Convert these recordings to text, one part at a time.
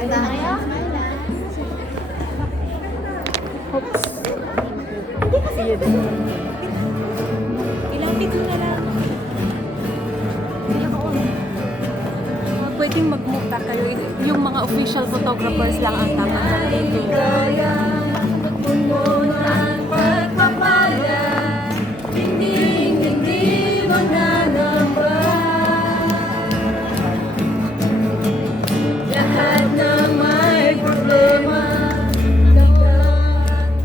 Oops. Hindi kasi yun. Ilapit mo na lang. Pwedeng magmukta kayo. Yung mga official photographers lang ang dapat nandito. Hindi mo nanamba lahat na may problema.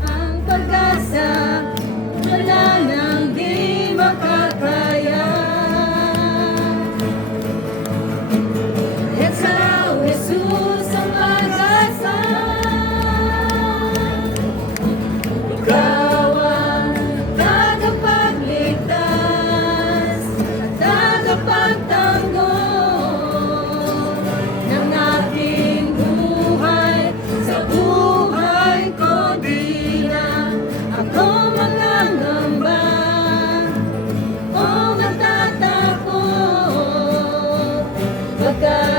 Ang pag-asa wala nang di makakaya. Ikaw, Jesus, ang pag-asa. Ikaw ang tagapagligtas at tagapagtanggol ng aking buhay. Sa buhay ko di na ako magangamba o matatakot, pagkat